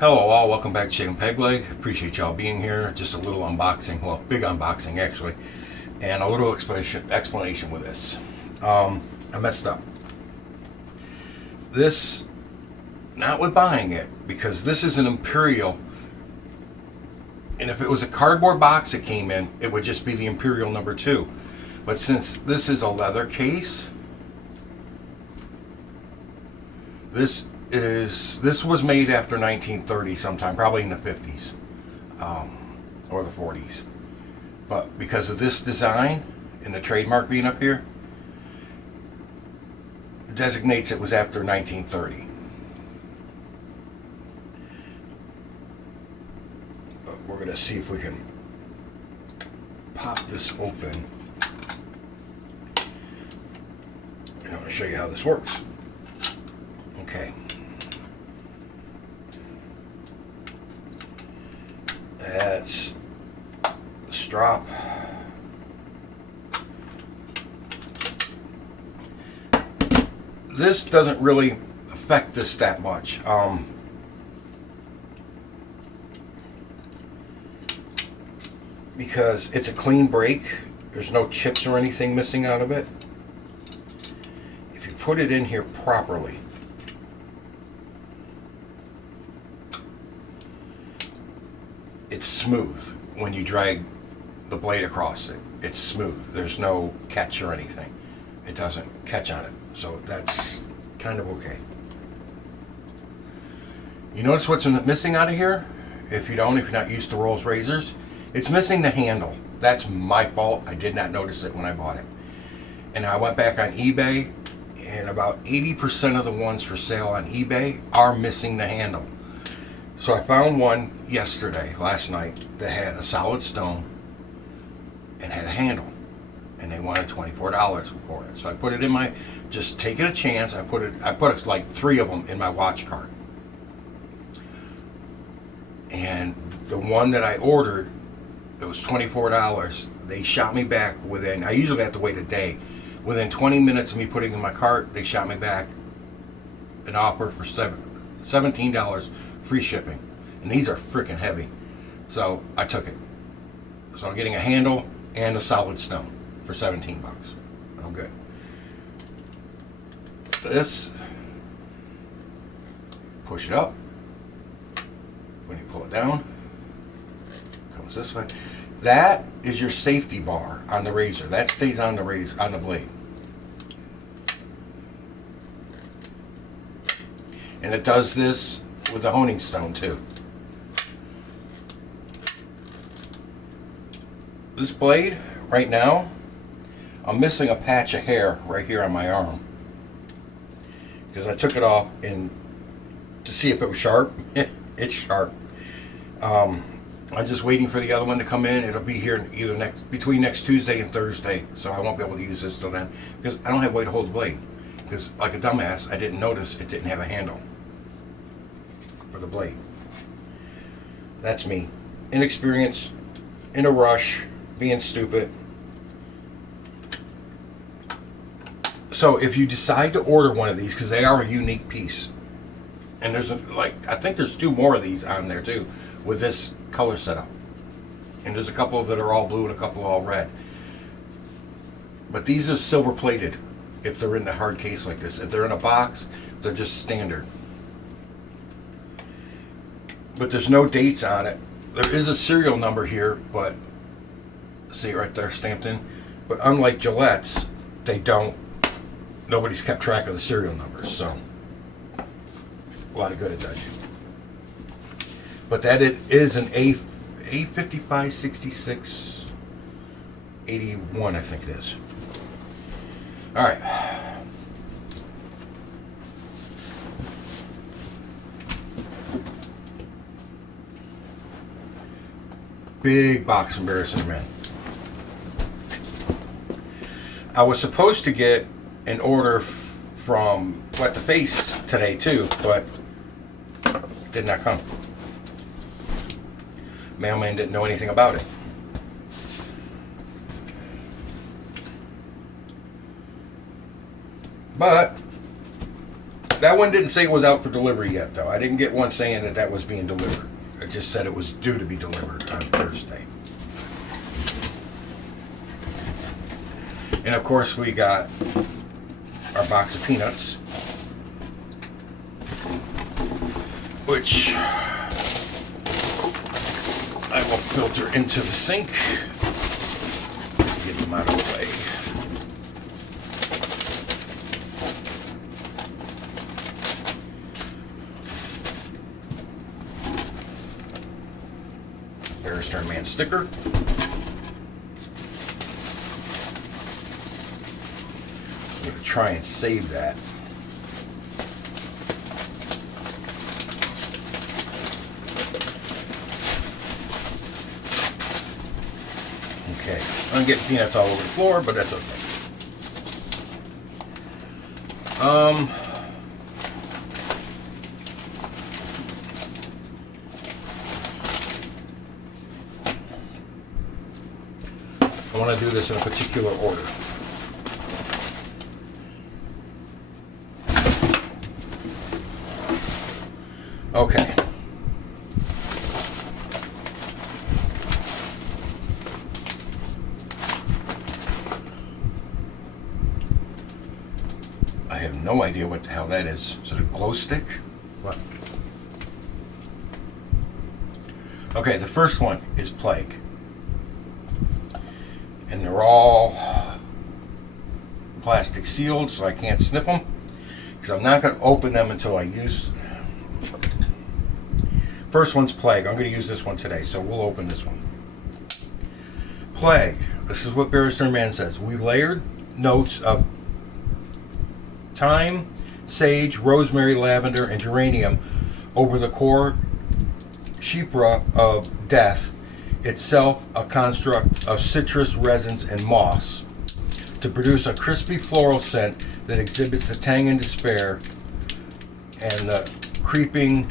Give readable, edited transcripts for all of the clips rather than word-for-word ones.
Hello all, welcome back to Chicken Peg Leg. Appreciate y'all being here. Just a little unboxing, well, big unboxing actually, and a little explanation with this. I messed up. This, not with buying it, because this is an Imperial, and if it was a cardboard box it came in, it would just be the Imperial number 2. But since this is a leather case, this was made after 1930 sometime, probably in the 50s or the 40s. But because of this design and the trademark being up here, designates it was after 1930. But we're going to see if we can pop this open. And I'm going to show you how this works. Okay. That's the strop. This doesn't really affect this that much. Because it's a clean break. There's no chips or anything missing out of it. If you put it in here properly, it's smooth. When you drag the blade across it, it's smooth. There's no catch or anything. It doesn't catch on it. So that's kind of okay. You notice what's missing out of here? If you're not used to Rolls razors, it's missing the handle. That's my fault. I did not notice it when I bought it. And I went back on eBay, and about 80% of the ones for sale on eBay are missing the handle. So I found one last night, that had a solid stone and had a handle, and they wanted $24 for it. So I put it in my, just taking a chance. I put like 3 of them in my watch cart, and the one that I ordered, it was $24. They shot me back within, I usually have to wait a day. Within 20 minutes of me putting it in my cart, they shot me back an offer for $17 free shipping. And these are freaking heavy. So I took it. So I'm getting a handle and a solid stone for 17 bucks. I'm good. This, push it up. When you pull it down, comes this way. That is your safety bar on the razor. That stays on the razor, on the blade. And it does this with the honing stone too. This blade right now, I'm missing a patch of hair right here on my arm because I took it off and to see if it was sharp. It's sharp. I'm just waiting for the other one to come in. It'll be here either between next Tuesday and Thursday, so I won't be able to use this till then because I don't have a way to hold the blade. Because like a dumbass, I didn't notice it didn't have a handle for the blade. That's me. Inexperienced, in a rush, being stupid. So if you decide to order one of these, because they are a unique piece, and there's I think there's 2 more of these on there too, with this color setup. And there's a couple that are all blue and a couple all red. But these are silver plated if they're in the hard case like this. If they're in a box, they're just standard. But there's no dates on it. There is a serial number here, but see it right there stamped in. But unlike Gillette's, nobody's kept track of the serial numbers, so a lot of good it does you. But that it is an A55 66 81, I think it is. All right. Big box embarrassing, man. I was supposed to get an order from Wet the Face today too, but did not come. Mailman didn't know anything about it. But That one didn't say it was out for delivery yet, though. I didn't get one saying that that was being delivered. It just said it was due to be delivered on Thursday. And of course, we got our box of peanuts, which I will filter into the sink. Get them out of the way. Barrister Man sticker. I'm going to try and save that. Okay, I'm getting peanuts all over the floor, but that's okay. I want to do this in a particular order. Okay. I have no idea what the hell that is. Is it a glow stick? What? Okay, the first one is plague. And they're all plastic sealed, so I can't snip them. Because I'm not going to open them until I use... First one's plague. I'm going to use this one today, so we'll open this one. Plague. This is what Barrister Man says. We layered notes of thyme, sage, rosemary, lavender, and geranium over the core chypre of death, itself a construct of citrus, resins, and moss, to produce a crispy floral scent that exhibits the tang and despair and the creeping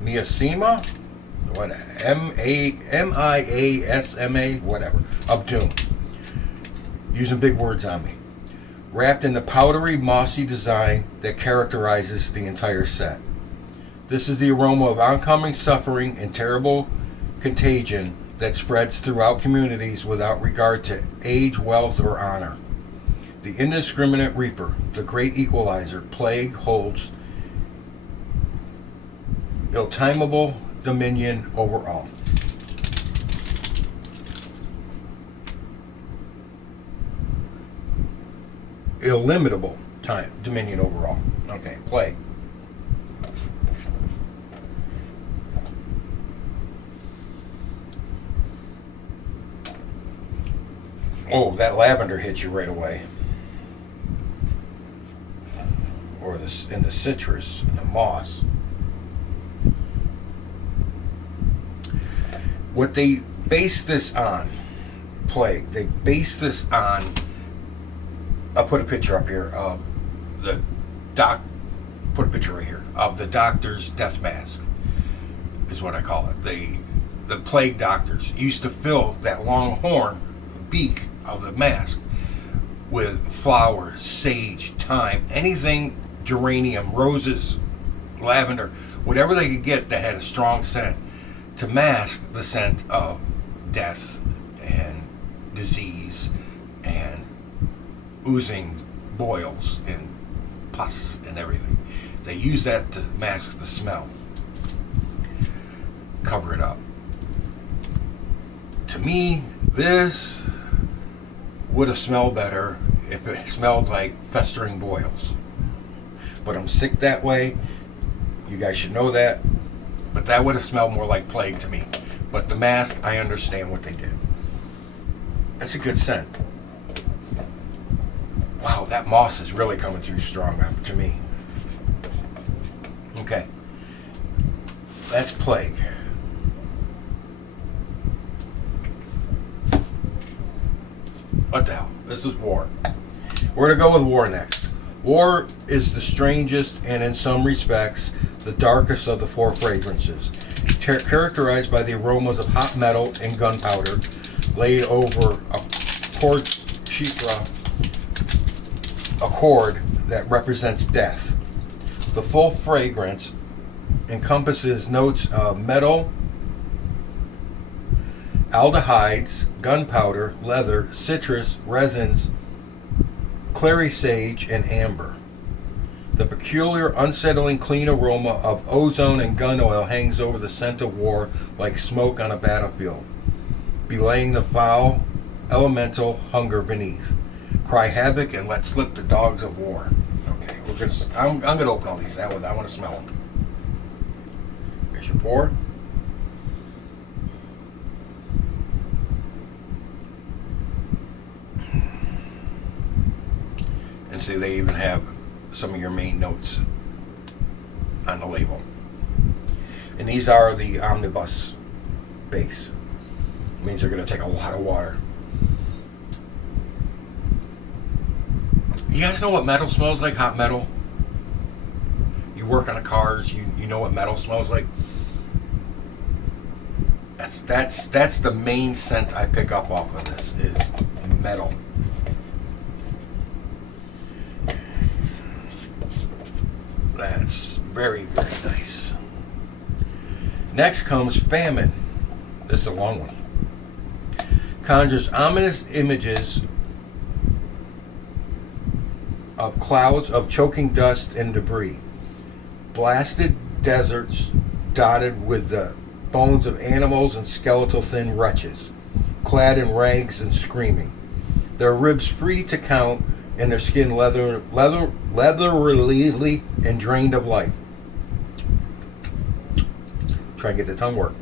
miasma, what, miasma, whatever, of doom. Using big words on me. Wrapped in the powdery, mossy design that characterizes the entire set. This is the aroma of oncoming suffering and terrible contagion that spreads throughout communities without regard to age, wealth, or honor. The indiscriminate reaper, the great equalizer, plague holds ill-timable dominion over all. Illimitable time dominion over all. Okay, plague. Oh, that lavender hits you right away. Or this in the citrus and the moss. What they base this on, plague, they base this on, I'll put a picture up here of the put a picture right here of the doctor's death mask, is what I call it. The plague doctors used to fill that long horn beak of the mask with flowers, sage, thyme, anything, geranium, roses, lavender, whatever they could get that had a strong scent, to mask the scent of death and disease and oozing boils and pus and everything. They use that to mask the smell, cover it up. To me, this would have smelled better if it smelled like festering boils. But I'm sick that way. You guys should know that. But that would have smelled more like plague to me. But the mask, I understand what they did. That's a good scent. Wow, that moss is really coming through strong to me. Okay. That's plague. What the hell? This is war. We're going to go with war next. War is the strangest and, in some respects, the darkest of the four fragrances, characterized by the aromas of hot metal and gunpowder, laid over a quartz chypre accord that represents death. The full fragrance encompasses notes of metal, aldehydes, gunpowder, leather, citrus, resins, clary sage, and amber. The peculiar, unsettling, clean aroma of ozone and gun oil hangs over the scent of war like smoke on a battlefield, belaying the foul, elemental hunger beneath. Cry havoc and let slip the dogs of war. Okay, I'm going to open all these. I want to smell them. Here's your pour. And see, they even have some of your main notes on the label. And these are the omnibus base. It means they're going to take a lot of water. You guys know what metal smells like? Hot metal? You work on the cars, you know what metal smells like? That's the main scent I pick up off of this is metal. That's very, very nice. Next comes Famine. This is a long one. Conjures ominous images of clouds of choking dust and debris. Blasted deserts dotted with the bones of animals and skeletal thin wretches, clad in rags and screaming. Their ribs free to count and their skin leathery and drained of life. Try and get the tongue work.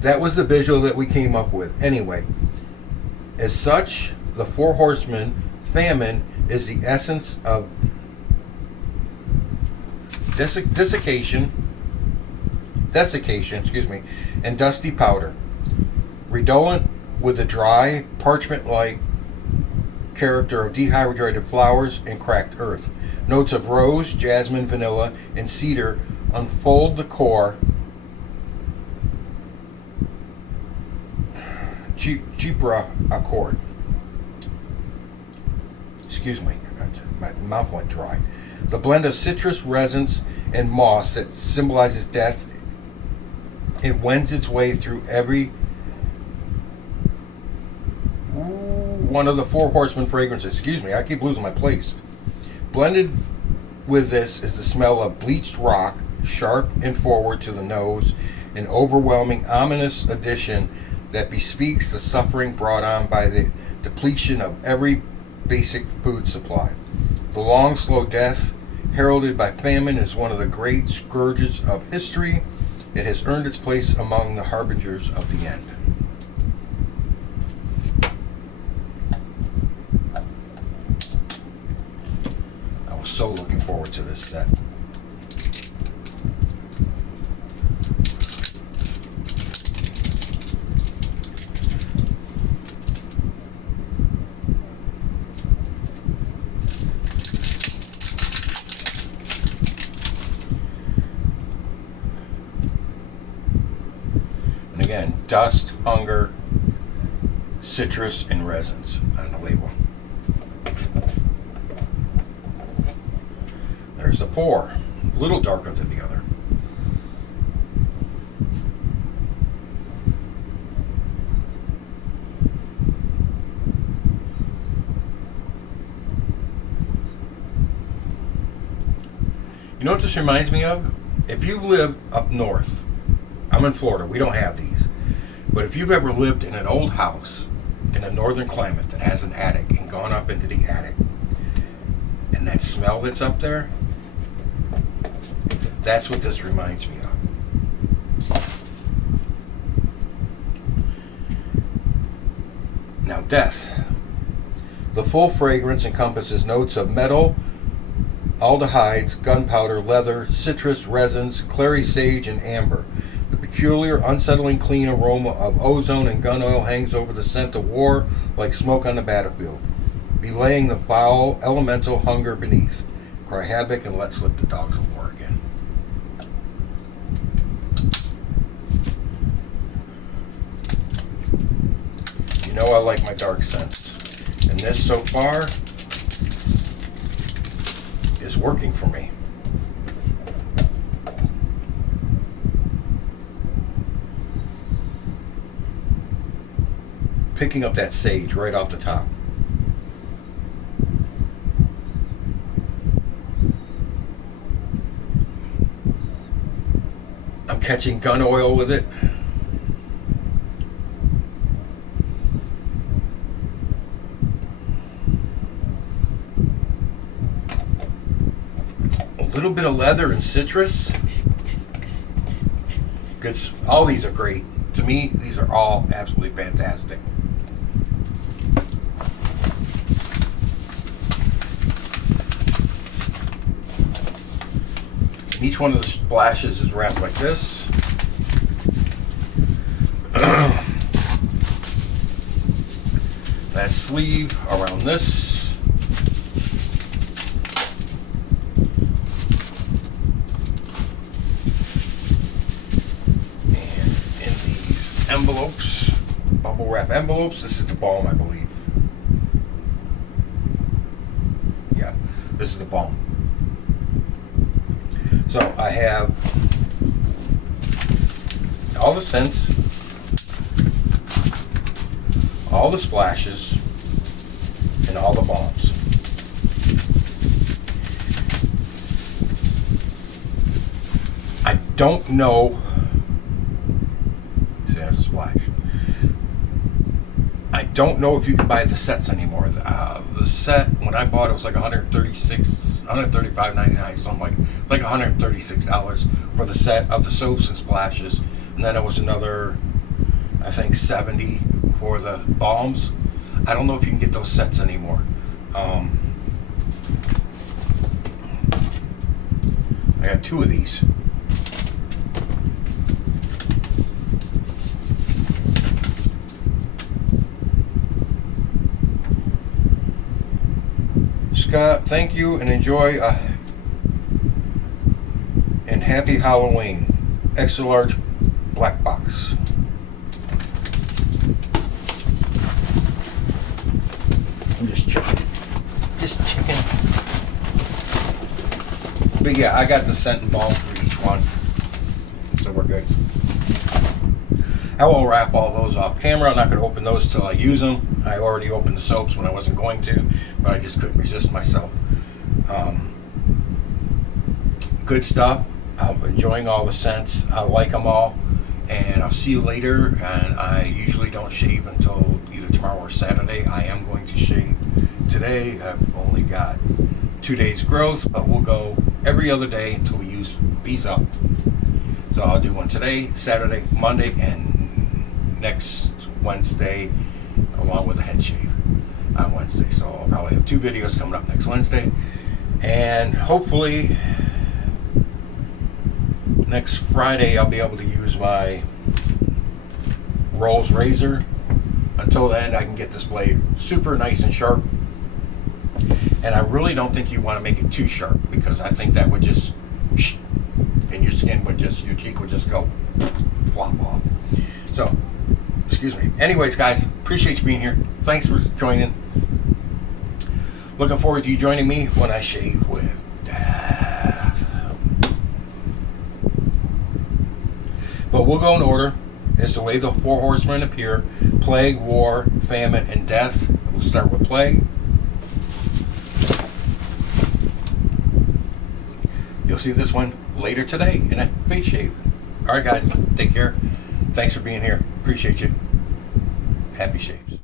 That was the visual that we came up with. Anyway, as such, the Four Horsemen, Famine is the essence of desiccation, and dusty powder, redolent with the dry, parchment-like character of dehydrated flowers and cracked earth. Notes of rose, jasmine, vanilla, and cedar unfold the core. Chypre accord. Excuse me, my mouth went dry. The blend of citrus, resins, and moss that symbolizes death, it wends its way through every one of the Four Horsemen fragrances. Excuse me, I keep losing my place. Blended with this is the smell of bleached rock, sharp and forward to the nose, an overwhelming, ominous addition that bespeaks the suffering brought on by the depletion of every basic food supply. The long, slow death heralded by famine is one of the great scourges of history. It has earned its place among the harbingers of the end. I was so looking forward to this set. Again, dust, hunger, citrus, and resins on the label. There's the pour, a little darker than the other. You know what this reminds me of? If you live up north, I'm in Florida, we don't have these. But if you've ever lived in an old house in a northern climate that has an attic and gone up into the attic, and that smell that's up there, that's what this reminds me of. Now, death. The full fragrance encompasses notes of metal, aldehydes, gunpowder, leather, citrus, resins, clary sage, and amber. The peculiar, unsettling, clean aroma of ozone and gun oil hangs over the scent of war like smoke on the battlefield, belaying the foul, elemental hunger beneath. Cry havoc and let slip the dogs of war again. You know I like my dark scents. And this so far is working for me. Picking up that sage right off the top. I'm catching gun oil with it. A little bit of leather and citrus. Because all these are great. To me, these are all absolutely fantastic. And each one of the splashes is wrapped like this. That sleeve around this. And in these envelopes, bubble wrap envelopes, this is the balm, I believe. Yeah, this is the balm. So I have all the scents, all the splashes, and all the balms. I don't know. See, there's a splash. I don't know if you can buy the sets anymore. The set, when I bought it, was like $135.99, something like $136 for the set of the soaps and splashes, and then it was another, I think, $70 for the balms. I don't know if you can get those sets anymore. I got 2 of these. Scott, thank you and enjoy and happy Halloween. Extra large black box. I'm just checking. Just checking. But yeah, I got the scent and balm for each one. So we're good. I will wrap all those off camera. I'm not going to open those till I use them. I already opened the soaps when I wasn't going to, but I just couldn't resist myself. Good stuff. I'm enjoying all the scents. I like them all. And I'll see you later. And I usually don't shave until either tomorrow or Saturday. I am going to shave today. I've only got 2 days growth, but we'll go every other day until we use these up. So I'll do one today, Saturday, Monday, and next Wednesday, along with a head shave on Wednesday. So I'll probably have 2 videos coming up next Wednesday, and hopefully next Friday I'll be able to use my Rolls razor. Until then, I can get this blade super nice and sharp, and I really don't think you want to make it too sharp, because I think that would just, and your skin would just, your cheek would just go flop off. So excuse me. Anyways, guys, appreciate you being here. Thanks for joining. Looking forward to you joining me when I shave with death. But we'll go in order. It's the way the 4 horsemen appear: plague, war, famine, and death. We'll start with plague. You'll see this one later today in a face shave. All right, guys, take care. Thanks for being here. Appreciate you. Happy shaves.